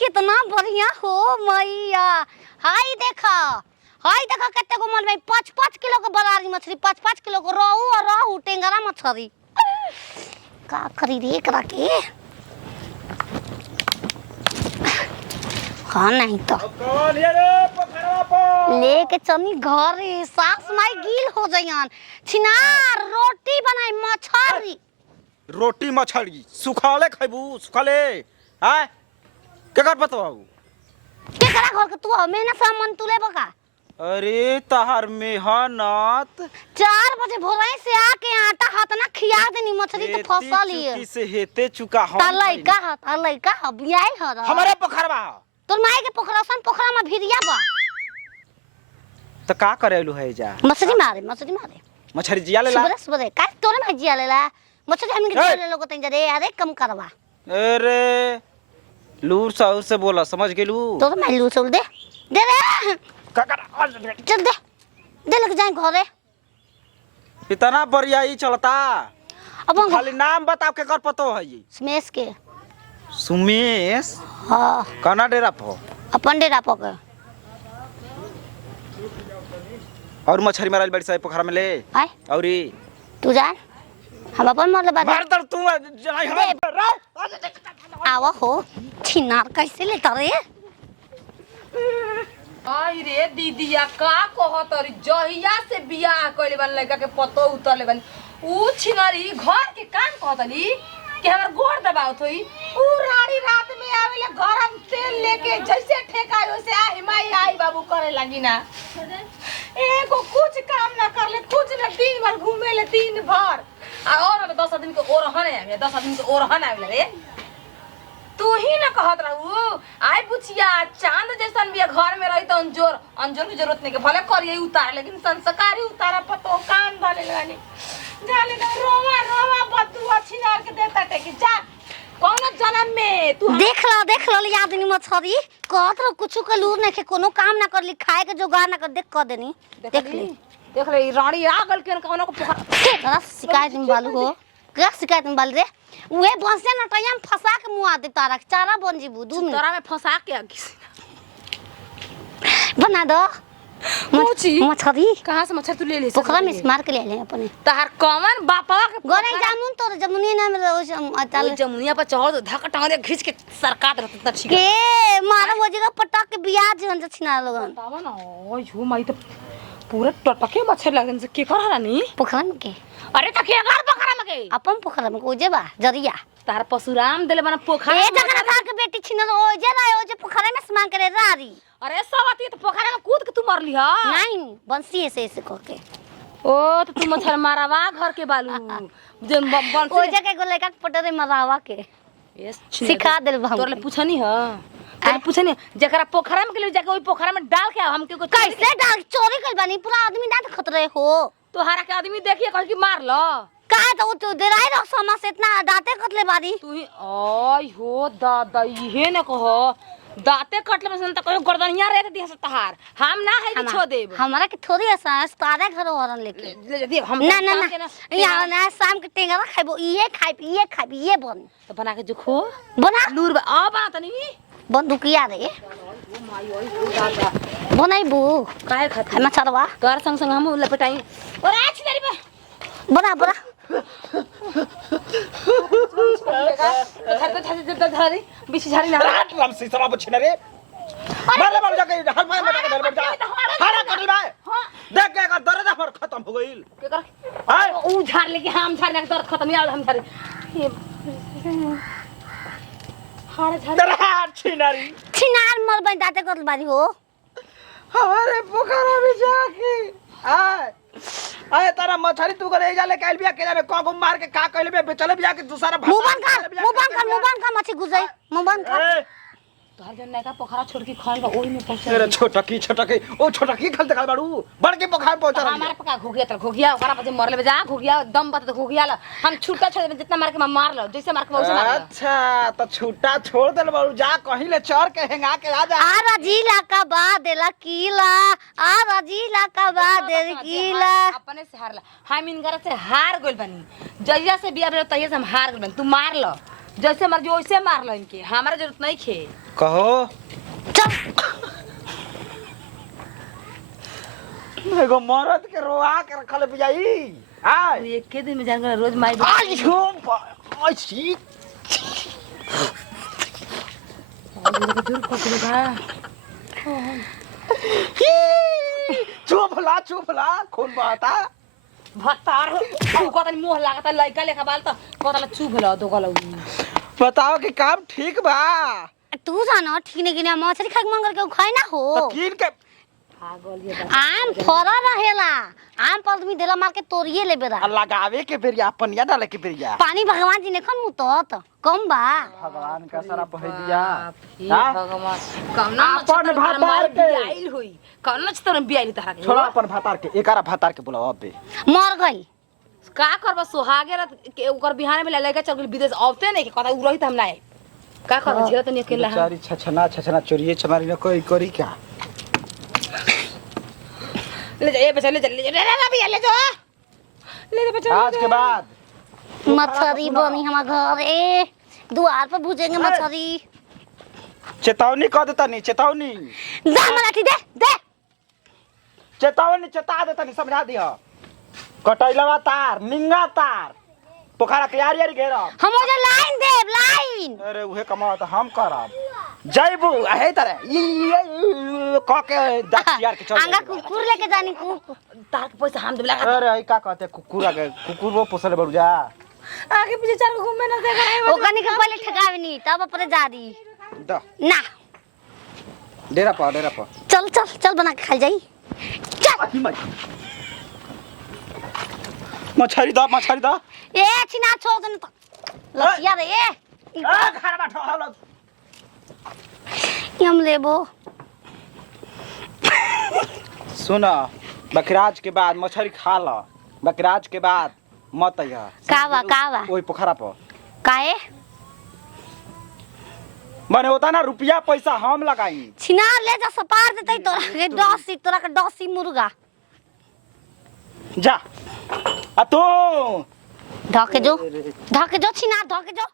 कितना बढ़िया हो मैया। हाय देखा कितने को मन में 5-5 किलो के बरारी मछली, 5-5 किलो को रोहू और रोहू टेंगरा मछली। का खरीदे करा के हाँ नहीं तो लेके चलनी घर सास माई गील हो जायन। छिनार रोटी बनाई मछली। रोटी मछली सुखाले खैबू सुखाले हाय के कर बताऊ के करा घर के तू मेहनत से मन तुले बका। अरे तहर मेहनत 4 बजे भोराई से आके आटा हाथ ना खिया देनी मछली तो फसल ही चुकी से हेते चुका हम तलैका बियाई हर हमारे पोखरवा तोर माई के पोखरासन पोखरा में भिरिया बा तो का करेलू है जा मछली मारे मछली जिया लेला सुबह का तोरे में जिया लेला मछली हम के जिया ले लोग तंज रे अरे कम करवा। अरे लूर साउर से बोला समझ गेलू तोरे माई लूर सोल दे रे का कर चल दे लग जाए घरे। इतना बढ़िया ही चलता अब खाली नाम बताओ के कर पतो है ये स्मेश के सुमेश हां कना डेरा पो अपन डेरा पके और मछली मारल बड़ी साहब पोखरा में ले आय औरी तू जान हम अपन मार ले बात मार दर तू जनाई हम आवा हो छिनार कैसे लेता रे। आई रे दीदिया का कहतरी जहिया से बियाह कइले बन लड़का के पतो उतरले बन ऊ छिनारी घर के काम कहतली कि हमर गोड़ दबावत होई ऊ रानी रात में आवेले गरम तेल लेके जैसे ठेकाई वैसे आई माई आई बाबू करे लगी ना एगो कुछ काम ना करले कुछ ना दिन भर घूमे ले दिन भर और 10 दिन के ओरहन आवे 10 दिन के ओरहन आवे रे तू ही ना कहत रहू आई बुचिया चांद जैसन भी घर में रही तो अंजोर की जरूरत नहीं के भले करिए उतार लेकिन संस्कारी उतारा पतो कान धले लगानी जाले ना रोवा बतुआ छिनार के देता टेकी जा कौन जन्म में तू देख लो याद नहीं मछली कहत रहो कुछ के लूर नहीं के कोनो काम ना कर ली खाए के जोगाड़ ना कर देख क देनी देख ले रानी आ गल के कोनो को जरा शिकायत में बालू हो क्या शिकायत में बाल रे उहे बंसे ना टैया में फंसा के मुआ दे तारा चारा बन जीबू 2 मिनट तोरा में फंसा के बना दो मछली कहां से मच्छर तू ले ले पोखरा में मार के ले ले अपने तहार कौन बापवा के गोरे जामुन तो जमुनी ना में अचाल जमुनिया पर चढ़ धक टांगे खींच के सरकात रहत त ठीक के मारा वो जगह पटक के बियाह जन छिना लोगन बतावा ना ओए झू माई तो पूरा टटके मच्छर लगन से के कर रानी पोखरा में के अरे त के घर पोखरा में के अपन पोखरा में को जेबा जरिया तार पशुराम देले बना पोखरा ए जगह था के बेटी छिना ओ जे ना ओ जे पोखरा में स्नान करे रारी अरे सवाती तो पोखरा में कूद के तू मरली ह नहीं बंसी ऐसे कह के ओ तो तू मच्छर मारावा घर के बालू जे बंसी ओ जगह को लड़का पटरे मरावा के सिखा देल हम तोरले पूछनी ह तोरे पूछनी जकरा पोखरा में के ले जाके ओई पोखरा में डाल के हमके कोई कैसे डाल चोरी कर बानी पूरा आदमी ना खतरे हो तोहरा के आदमी देखिए कह कि मार लो का तो देराई रख समा से इतना दाते कतले बारी तू ही ओय हो दादा ये न कहो दाते कटले में त कहो गर्दनिया रे दिया से तहार हम ना है कि छो देब हमारा के थोड़ी ऐसा तारे घर हरन लेके दे हम ना यहाँ ना शाम के टेंगरा खाइबो ये खाइब ये बन तो बना के जो खो बना लूर आ बना तनी बंदूकिया रे बनाइबू काहे खाती हम छरवा कर संग संग हम लपटाई और आज तेरी बना तो धरी बिछी झाड़ी ना रात राम से सब छना रे मार ले जाके हर मार में जाके बैठ जा हारा कर ले हां देख के दर्द हमर खत्म हो गइल के कर हाय ऊ झाड़ लेके हम झाड़ने का दर्द खत्म यार हम झाड़ी हारा झाड़ी तेरा छिनार मर बन दाते कर बारी हो हमारे पोखरा में जाके आए तारा मछली तू करे जाले काल बिया के जाने को मार के का कहले बे चले बिया के दूसरा मुबान का मछली गुजई मुबान का तोहर जन नैका पोखरा छोड़ के खाल बा ओई में पहुंचे तेरे छोटा की ओ छोटा की खलते काल बाड़ू बड़ के पोखरा पहुंचा हमारे पका घोगिया ओकरा पे मरले बे जा घोगिया दम बत घोगिया ला हम छूटा छोड़ दे जितना मार के मार लो जैसे मार के वैसे मार लो अच्छा तो छूटा छोड़ देल बाड़ू जा कहीं ले चढ़ के हेंगा के आ जा आ राजीला का बाद देला कीला आ राजीला का बाद दे कीला अपने से हारला हम इनकर से हार गइल बनी जइया से बिया भेल तइया से हम हार गइल बनी तू मार लो जैसे मर्जी वैसे मार लो इनके, हमारा जरूरत नहीं खे। कहो चल एगो मरद के रोआ के रखल बियाई आय तू एक के दिन में जान कर रोज माई आई छो आई छी दूर पकड़ेगा। चुप ला खून बहता भत्तार तू कतनी मोह लागता लइका लेखा बाल त कतला चुप ल दो गलौ। बताओ कि काम ठीक बा तू जानो ठीक नहीं कि मछली खा के मंगल के खाई ना हो तो कीन के पागल ये आम फरा रहेला आम पर आदमी देला मार के तोड़िए ले बेरा लगावे के बेरिया पनिया डाले के बेरिया पानी भगवान जी ने खन मुतत कम बा भगवान का सारा पहिदिया हे भगवान कौना अपन भातार के बियाइल होई कौना छतर बियाइल तहरा के छोड़ा अपन भातार के एकारा भातार के बुलाओ अबे मर गई का करबा सोहागे रात के ओकर बिहान में लइका चल गेल विदेश आवते नहीं के कथा उ रही त हम ना का करबा झेला त नहीं अकेला बेचारी छछना चोरिए चमारी न कोई करी क्या ले जा ए बच्चा ले जा ले जा बच्चा आज के बाद मछली बनी हमार घर ए द्वार पर भुजेंगे मछली चेतावनी कह देता नहीं चेतावनी दा मराठी दे दे चेतावनी चेता देता नहीं समझा दिया कटैलवा तार निंगा तार पोखरा के यार यार घेरा हम ओजे लाइन देब लाइन अरे उहे कमाओ तो हम करब जयबू हे तरह क के 10 यार के चल आंगा कुकुर लेके जानी कु तार के पैसा हम देला का अरे का कहते कुकुर के कुकुर वो पोसले बड़ू जा आगे पीछे चार को घूमे ना देखा है ओ कनी के पहले ठगावे नी तब अपने जा दी द ना डेरा पर चल चल चल बना के खा जाई चल मछरी दा ए छिना छोड़ दे लसिया रे ए घर में ठहल हम लेबो सुना बकराज के बाद मछली खा ल बकराज के बाद मत आइहा कावा ओई पोखरा पर काए माने होता ना रुपया पैसा हम लगाई छिना ले जा सपार देतै तोरा के डसी मुर्गा जा आ तो धके जो छिना धके जो